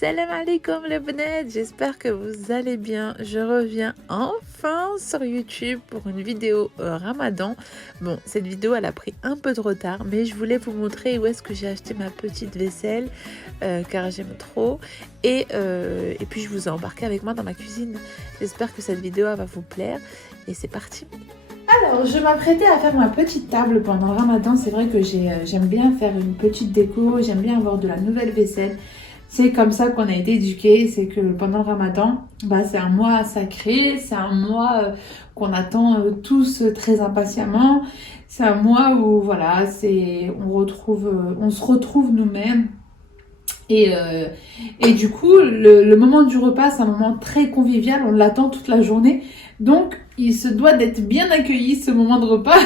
Salam alaikum les bnets, j'espère que vous allez bien. Je reviens enfin sur YouTube pour une vidéo Ramadan. Bon, cette vidéo elle a pris un peu de retard, mais je voulais vous montrer où est-ce que j'ai acheté ma petite vaisselle car j'aime trop. Et puis je vous ai embarqué avec moi dans ma cuisine. J'espère que cette vidéo elle va vous plaire et c'est parti. Alors, je m'apprêtais à faire ma petite table pendant le Ramadan. C'est vrai que j'aime bien faire une petite déco, j'aime bien avoir de la nouvelle vaisselle. C'est comme ça qu'on a été éduqués, c'est que pendant le Ramadan, c'est un mois sacré, c'est un mois qu'on attend tous très impatiemment. C'est un mois où voilà, on se retrouve nous-mêmes. Et du coup, le moment du repas, c'est un moment très convivial, on l'attend toute la journée. Donc, il se doit d'être bien accueilli ce moment de repas.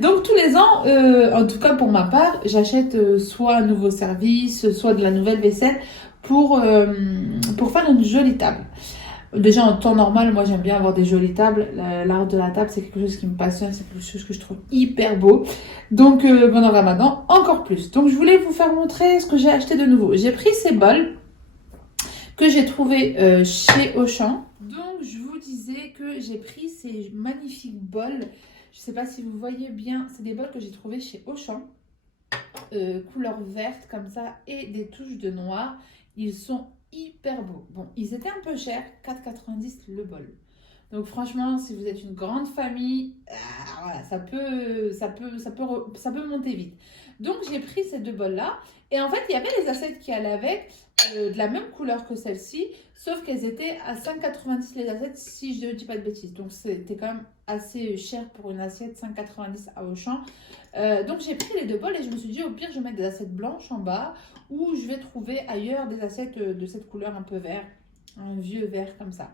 Donc, tous les ans, en tout cas pour ma part, j'achète soit un nouveau service, soit de la nouvelle vaisselle pour faire une jolie table. Déjà, en temps normal, moi j'aime bien avoir des jolies tables. L'art de la table, c'est quelque chose qui me passionne, c'est quelque chose que je trouve hyper beau. Donc, pendant le Ramadan, encore plus. Donc, je voulais vous faire montrer ce que j'ai acheté de nouveau. J'ai pris ces bols que j'ai trouvés chez Auchan. Donc, je vous disais que j'ai pris ces magnifiques bols. Je ne sais pas si vous voyez bien, c'est des bols que j'ai trouvés chez Auchan. Couleur verte comme ça et des touches de noir. Ils sont hyper beaux. Bon, ils étaient un peu chers, 4,90 le bol. Donc franchement, si vous êtes une grande famille, voilà, ça peut monter vite. Donc j'ai pris ces deux bols-là. Et en fait, il y avait les assiettes qui allaient avec, de la même couleur que celle-ci, sauf qu'elles étaient à 5,90 les assiettes, si je ne dis pas de bêtises. Donc c'était quand même assez cher pour une assiette, 5,90 à Auchan. Donc j'ai pris les deux bols et je me suis dit, au pire, je vais mettre des assiettes blanches en bas, ou je vais trouver ailleurs des assiettes de cette couleur un peu vert, un vieux vert comme ça.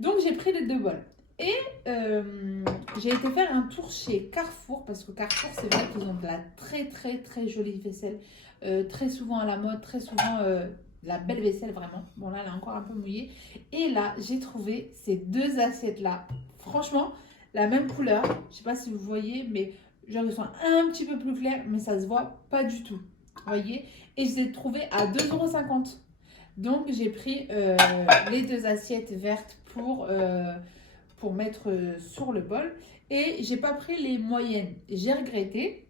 Donc j'ai pris les deux bols. Et j'ai été faire un tour chez Carrefour, parce que Carrefour, c'est vrai qu'ils ont de la très très très jolie vaisselle, très souvent à la mode, très souvent la belle vaisselle vraiment. Bon là, elle est encore un peu mouillée. Et là, j'ai trouvé ces deux assiettes-là. Franchement, la même couleur. Je sais pas si vous voyez, mais genre ils sont un petit peu plus clairs, mais ça se voit pas du tout. Vous voyez? Et je les ai trouvées à 2,50 €. Donc j'ai pris les deux assiettes vertes pour mettre sur le bol. Et j'ai pas pris les moyennes. J'ai regretté.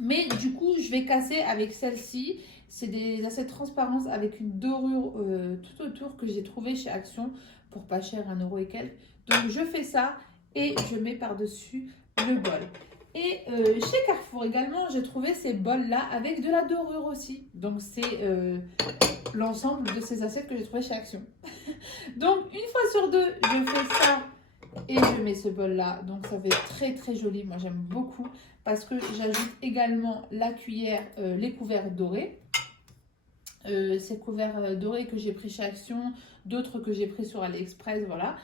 Mais du coup, je vais casser avec celle-ci. C'est des assiettes transparentes avec une dorure tout autour que j'ai trouvé chez Action pour pas cher, 1 € et quelques. Donc je fais ça et je mets par-dessus le bol. Et chez Carrefour également, j'ai trouvé ces bols-là avec de la dorure aussi. Donc c'est l'ensemble de ces assiettes que j'ai trouvé chez Action. Donc une fois sur deux, je fais ça et je mets ce bol là. Donc ça fait très très joli. Moi j'aime beaucoup parce que j'ajoute également la cuillère, les couverts dorés. Ces couverts dorés que j'ai pris chez Action, d'autres que j'ai pris sur AliExpress, voilà.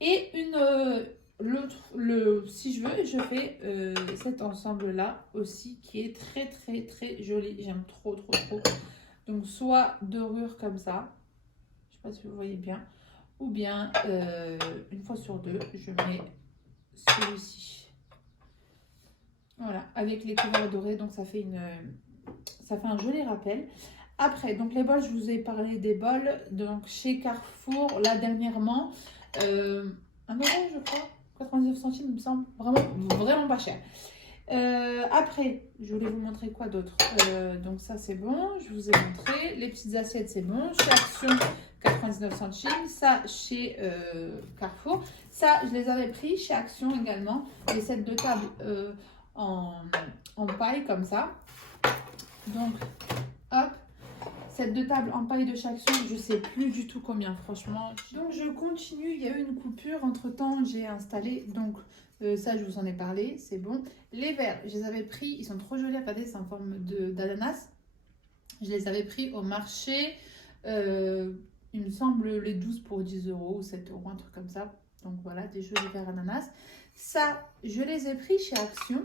Et si je veux, je fais cet ensemble là aussi qui est très très très joli. J'aime trop trop trop. Donc soit dorure comme ça, je sais pas si vous voyez bien, ou bien une fois sur deux, je mets celui-ci. Voilà, avec les couverts dorés, donc ça fait un joli rappel. Après, donc les bols, je vous ai parlé des bols. Donc chez Carrefour, là dernièrement, 1 € je crois, 99 centimes il me semble, vraiment pas cher. Après, je voulais vous montrer quoi d'autre. Donc ça c'est bon, je vous ai montré. Les petites assiettes c'est bon. Chez Action, 99 centimes. Ça chez Carrefour. Ça, je les avais pris chez Action également. Les sets de table en paille comme ça. Donc, hop. Set de table en paille de chez Action, je sais plus du tout combien, franchement. Donc je continue, il y a eu une coupure. Entre temps, j'ai installé, donc ça je vous en ai parlé, c'est bon. Les verres, je les avais pris, ils sont trop jolis, regardez, c'est en forme d'ananas. Je les avais pris au marché, il me semble les 12 pour 10 € ou 7 €, un truc comme ça. Donc voilà, des jolis verres ananas. Ça, je les ai pris chez Action.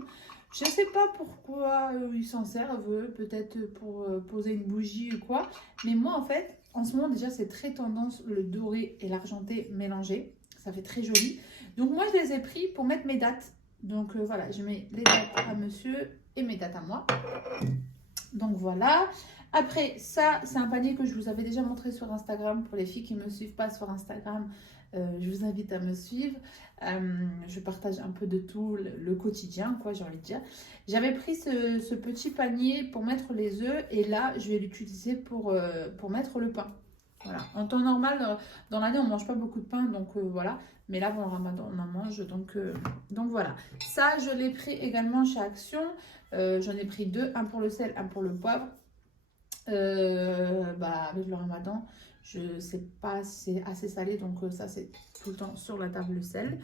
Je ne sais pas pourquoi ils s'en servent, peut-être pour poser une bougie ou quoi. Mais moi, en fait, en ce moment, déjà, c'est très tendance le doré et l'argenté mélangé. Ça fait très joli. Donc, moi, je les ai pris pour mettre mes dates. Donc, voilà, je mets les dates à monsieur et mes dates à moi. Donc, voilà. Après, ça, c'est un panier que je vous avais déjà montré sur Instagram. Pour les filles qui ne me suivent pas sur Instagram, je vous invite à me suivre. Je partage un peu de tout le quotidien, quoi, j'ai envie de dire. J'avais pris ce petit panier pour mettre les œufs et là, je vais l'utiliser pour mettre le pain. Voilà. En temps normal, dans l'année, on ne mange pas beaucoup de pain, donc voilà. Mais là, pour le ramadan, on en mange, donc voilà. Ça, je l'ai pris également chez Action. J'en ai pris deux, un pour le sel, un pour le poivre. Avec le ramadan, je sais pas si c'est assez salé, donc ça c'est tout le temps sur la table le sel.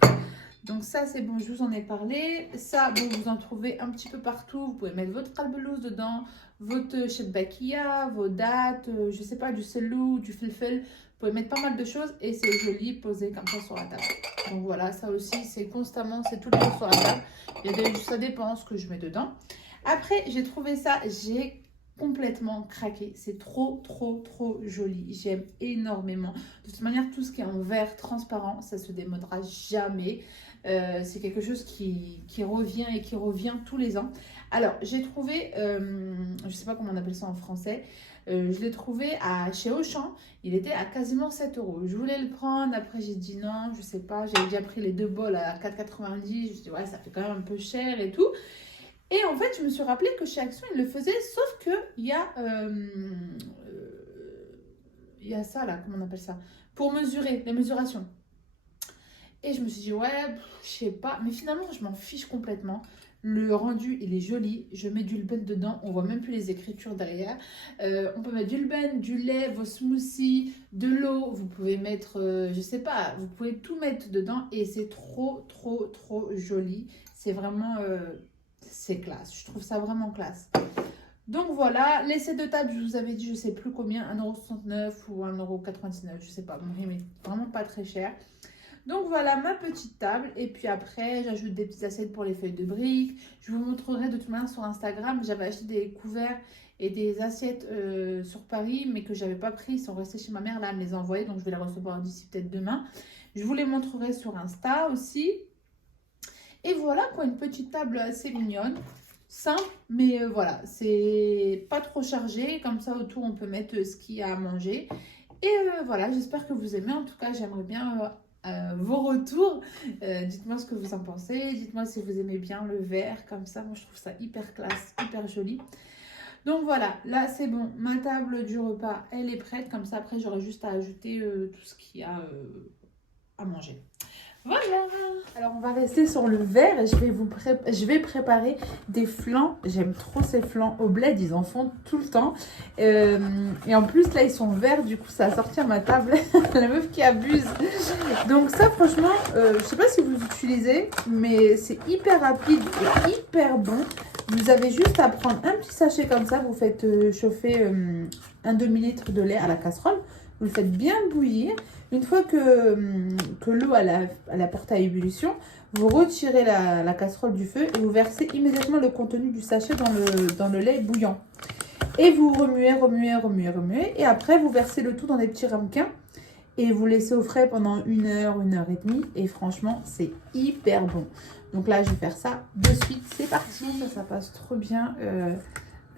Donc ça c'est bon, je vous en ai parlé. Ça, bon, vous en trouvez un petit peu partout. Vous pouvez mettre votre qalbelouz dedans, votre shebakia, vos dattes, je sais pas, du selou, du filfel. Vous pouvez mettre pas mal de choses et c'est joli posé comme ça sur la table. Donc voilà, ça aussi c'est constamment, c'est tout le temps sur la table. Ça dépend ce que je mets dedans. Après, j'ai trouvé ça, j'ai complètement craqué. C'est trop joli. J'aime énormément. De toute manière, tout ce qui est en verre transparent, ça se démodera jamais. C'est quelque chose qui revient et qui revient tous les ans. Alors, j'ai trouvé, je sais pas comment on appelle ça en français, je l'ai trouvé chez Auchan. Il était à quasiment 7 euros. Je voulais le prendre, après j'ai dit non, je sais pas. J'avais déjà pris les deux bols à 4,90. Je me suis dit ouais, ça fait quand même un peu cher et tout. Et en fait, je me suis rappelé que chez Action, ils le faisaient, sauf qu'il y a ça là, comment on appelle ça? Pour mesurer, les mesurations. Et je me suis dit, ouais, je sais pas. Mais finalement, je m'en fiche complètement. Le rendu, il est joli. Je mets du lben dedans. On voit même plus les écritures derrière. On peut mettre du lben, du lait, vos smoothies, de l'eau. Vous pouvez mettre, je sais pas, vous pouvez tout mettre dedans. Et c'est trop joli. C'est vraiment... c'est classe, je trouve ça vraiment classe. Donc voilà, les sets de table, je vous avais dit, je sais plus combien, 1,69 € ou 1,99 €, je sais pas, mais vraiment pas très cher. Donc voilà ma petite table, et puis après j'ajoute des petites assiettes pour les feuilles de briques. Je vous montrerai de toute manière sur Instagram, j'avais acheté des couverts et des assiettes sur Paris, mais que j'avais pas pris, ils sont restés chez ma mère, là elle me les a envoyés, donc je vais les recevoir d'ici peut-être demain. Je vous les montrerai sur Insta aussi. Et voilà quoi, une petite table assez mignonne, simple, mais voilà, c'est pas trop chargé. Comme ça autour on peut mettre ce qu'il y a à manger. Et voilà, j'espère que vous aimez. En tout cas, j'aimerais bien vos retours. Dites-moi ce que vous en pensez. Dites-moi si vous aimez bien le verre comme ça. Moi je trouve ça hyper classe, hyper joli. Donc voilà, là c'est bon, ma table du repas elle est prête. Comme ça après j'aurai juste à ajouter tout ce qu'il y a à manger. Voilà. Alors on va rester sur le verre et je vais préparer des flans. J'aime trop ces flans au bled, ils en font tout le temps. Et en plus là ils sont verts, du coup ça a sorti à ma table. La meuf qui abuse. Donc ça franchement, je sais pas si vous utilisez, mais c'est hyper rapide et hyper bon. Vous avez juste à prendre un petit sachet comme ça, vous faites chauffer un demi-litre de lait à la casserole. Vous le faites bien bouillir. Une fois que l'eau a porté à ébullition, vous retirez la casserole du feu et vous versez immédiatement le contenu du sachet dans le lait bouillant. Et vous remuez. Et après, vous versez le tout dans des petits ramequins et vous laissez au frais pendant 1 heure, 1 heure et demie. Et franchement, c'est hyper bon. Donc là, je vais faire ça de suite. C'est parti. Ça passe trop bien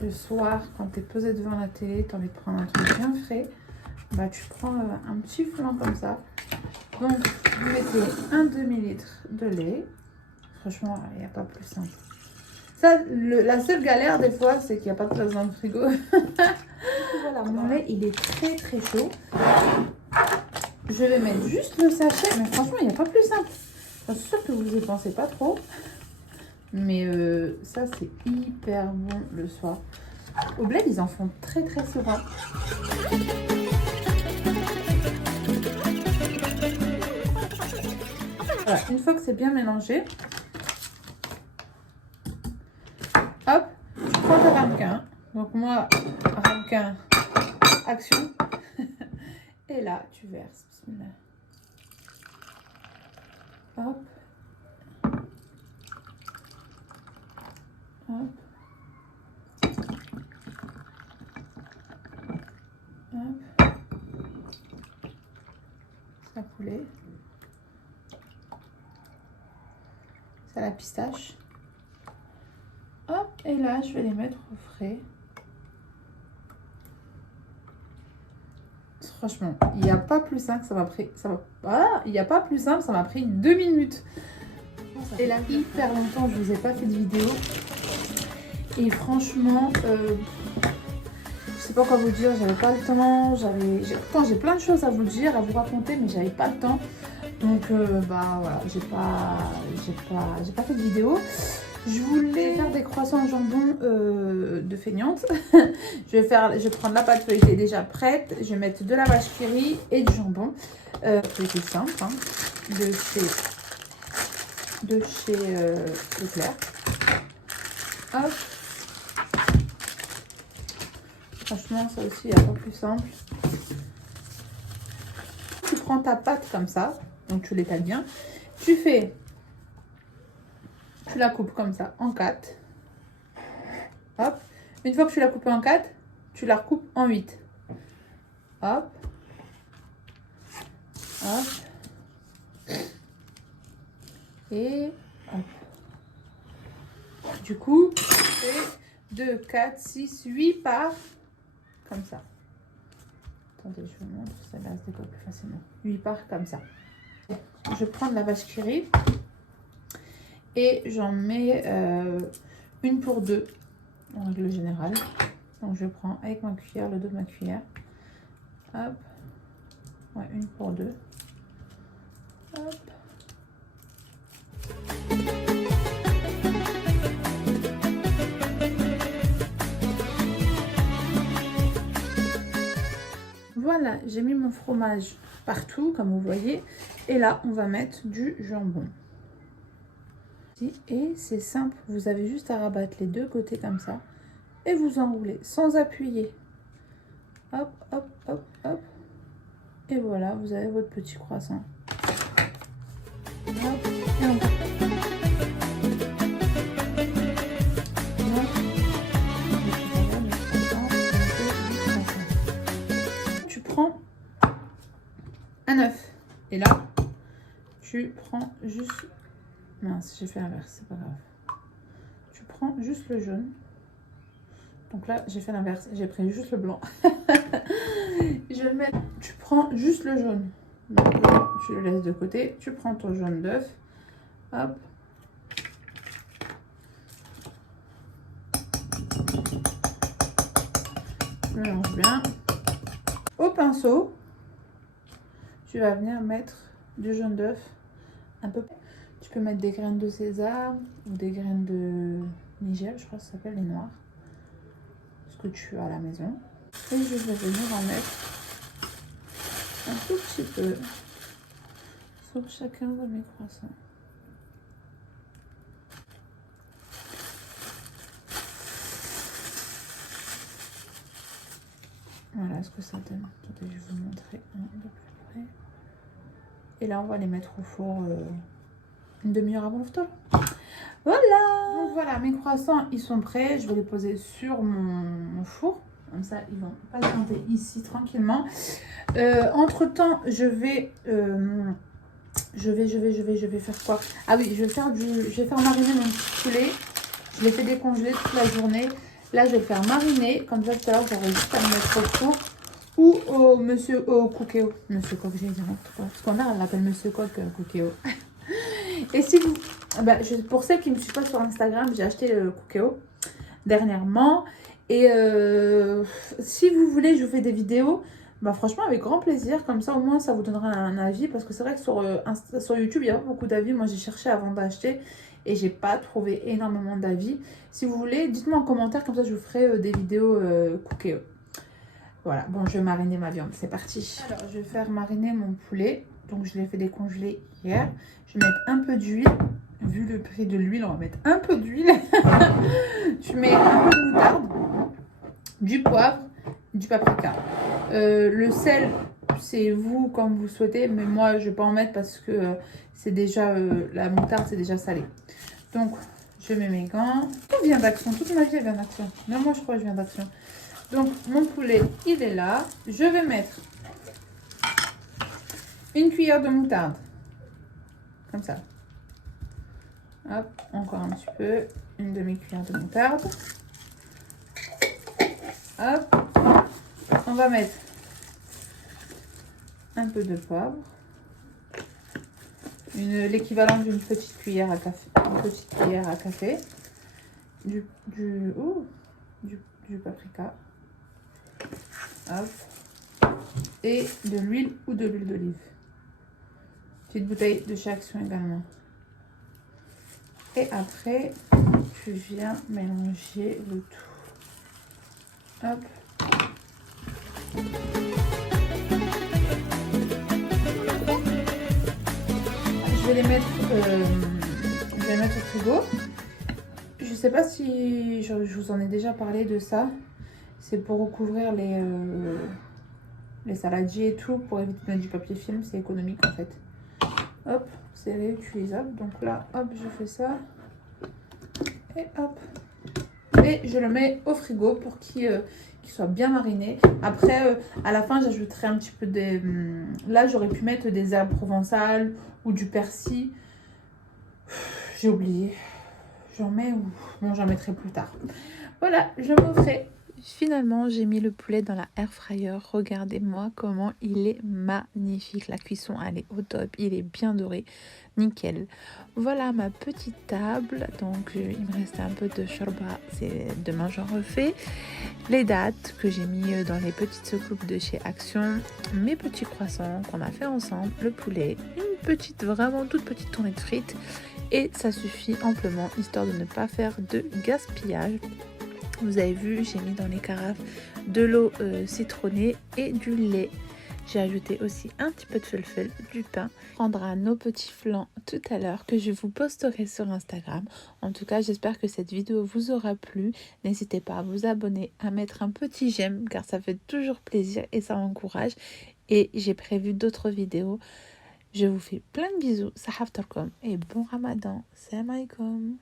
le soir quand tu es posé devant la télé. Tu as envie de prendre un truc bien frais. Bah, tu prends un petit flan comme ça. Donc, vous mettez un demi-litre de lait. Franchement, il n'y a pas plus simple. Ça, la seule galère des fois, c'est qu'il n'y a pas de place dans le frigo. Voilà, mon lait, il est très chaud. Je vais mettre juste le sachet. Mais franchement, il n'y a pas plus simple. Je suis sûre que vous n'y pensez pas trop. Mais ça, c'est hyper bon le soir. Au bled, ils en font très souvent. Voilà, une fois que c'est bien mélangé, hop, tu prends ta ramequin. Donc moi, ramequin, Action. Et là, tu verses. Bismillah. Hop. Hop. Hop. Ça a coulé. C'est la pistache. Hop, et là, je vais les mettre au frais. Franchement, il n'y a pas plus simple, ça m'a pris... il n'y a pas plus simple, ça m'a pris 2 minutes. Et là, hyper longtemps, je vous ai pas fait de vidéo. Et franchement, je sais pas quoi vous dire, j'avais pas le temps. Pourtant, j'ai plein de choses à vous dire, à vous raconter, mais j'avais pas le temps. Donc, bah voilà, j'ai pas fait de vidéo. Je voulais faire des croissants au jambon de feignante. Je vais prendre la pâte feuilletée déjà prête. Je vais mettre de la vache qui rit et du jambon. C'est simple, hein, de chez Leclerc. Hop. Franchement, ça aussi, il n'y a pas plus simple. Tu prends ta pâte comme ça, donc tu l'étales bien. Tu la coupes comme ça en 4. Hop. Une fois que tu l'as coupée en 4, tu la recoupes en 8. Hop. Hop. Et hop. Du coup, c'est 2, 4, 6, 8 parts. Comme ça. Attendez, je vous montre, ça là se décolle plus facilement. 8 parts comme ça. Je prends de la vache qui rit et j'en mets une pour deux en règle générale. Donc je prends avec ma cuillère, le dos de ma cuillère. Hop. Ouais, une pour deux. Hop. Voilà, j'ai mis mon fromage partout, comme vous voyez. Et là, on va mettre du jambon. Et c'est simple, vous avez juste à rabattre les deux côtés comme ça. Et vous enroulez sans appuyer. Hop, hop, hop, hop. Et voilà, vous avez votre petit croissant. Hop, et on... Tu prends un œuf. Et là, tu prends juste... Mince, j'ai fait l'inverse, c'est pas grave. Tu prends juste le jaune. Donc là, j'ai fait l'inverse, j'ai pris juste le blanc. Je vais mettre... Tu prends juste le jaune. Donc tu le laisses de côté. Tu prends ton jaune d'œuf. Hop. Tu mélanges bien. Au pinceau, tu vas venir mettre du jaune d'œuf un peu. Tu peux mettre des graines de sésame ou des graines de nigel, je crois que ça s'appelle les noirs. Ce que tu as à la maison. Et je vais venir en mettre un tout petit peu sur chacun de mes croissants. Voilà ce que ça donne. Attendez, je vais vous montrer un de plus près. Et là, on va les mettre au four une demi-heure avant le feu. Voilà! Donc voilà, mes croissants, ils sont prêts. Je vais les poser sur mon four. Comme ça, ils vont patienter ici tranquillement. Entre-temps, je vais faire quoi? Ah oui, je vais faire mariner mon petit poulet. Je l'ai fait décongeler toute la journée. Là, je vais le faire mariner. Comme ça, tout à l'heure, j'aurai juste à le mettre au four. Ou au Cookéo. Monsieur Coq, j'ai dit n'importe quoi. Parce qu'on a, on l'appelle Monsieur Coq Cookéo. Et si vous... pour celles qui ne me suivent pas sur Instagram, j'ai acheté le Cookéo dernièrement. Et si vous voulez, je vous fais des vidéos. Bah franchement, avec grand plaisir. Comme ça, au moins, ça vous donnera un avis. Parce que c'est vrai que sur YouTube, il y a pas beaucoup d'avis. Moi, j'ai cherché avant d'acheter. Et j'ai pas trouvé énormément d'avis. Si vous voulez, dites-moi en commentaire. Comme ça, je vous ferai des vidéos Cookéo. Voilà. Bon, je vais mariner ma viande. C'est parti. Alors, je vais faire mariner mon poulet. Donc, je l'ai fait décongeler hier. Je vais mettre un peu d'huile. Vu le prix de l'huile, on va mettre un peu d'huile. Tu mets un peu de moutarde, du poivre, du paprika. Le sel, c'est vous comme vous souhaitez, mais moi je vais pas en mettre parce que c'est déjà la moutarde, c'est déjà salé. Donc je mets mes gants. Tout vient d'Action, toute ma vie elle vient d'Action. Même moi je crois que je viens d'Action. Donc mon poulet il est là. Je vais mettre une cuillère de moutarde, comme ça. Hop, encore un petit peu, une demi-cuillère de moutarde. Hop, on va mettre un peu de poivre, l'équivalent d'une petite cuillère à café, du paprika, hop, et de l'huile ou de l'huile d'olive. Petite bouteille de chez Action également. Et après, tu viens mélanger le tout. Hop. Je vais les mettre au frigo. Je sais pas si je vous en ai déjà parlé de ça. C'est pour recouvrir les saladiers et tout, pour éviter de mettre du papier film. C'est économique en fait. Hop, c'est réutilisable. Donc là, hop, je fais ça. Et hop. Et je le mets au frigo pour qu'il soit bien mariné. Après, à la fin, j'ajouterai un petit peu des... Là, j'aurais pu mettre des herbes provençales ou du persil. J'ai oublié. J'en mets ou... Bon, j'en mettrai plus tard. Voilà, je m'offrais. Finalement, j'ai mis le poulet dans la air fryer. Regardez-moi comment il est magnifique. La cuisson, elle est au top. Il est bien doré. Nickel. Voilà ma petite table. Donc, il me restait un peu de shorba. Demain, j'en refais. Les dattes que j'ai mis dans les petites soucoupes de chez Action. Mes petits croissants qu'on a fait ensemble. Le poulet. Une petite, vraiment toute petite tournée de frites. Et ça suffit amplement, histoire de ne pas faire de gaspillage. Vous avez vu, j'ai mis dans les carafes de l'eau citronnée et du lait. J'ai ajouté aussi un petit peu de felfel, du pain. On prendra nos petits flans tout à l'heure que je vous posterai sur Instagram. En tout cas, j'espère que cette vidéo vous aura plu. N'hésitez pas à vous abonner, à mettre un petit j'aime car ça fait toujours plaisir et ça m'encourage. Et j'ai prévu d'autres vidéos. Je vous fais plein de bisous. Sahaftarkom et bon Ramadan. Salam alaikum.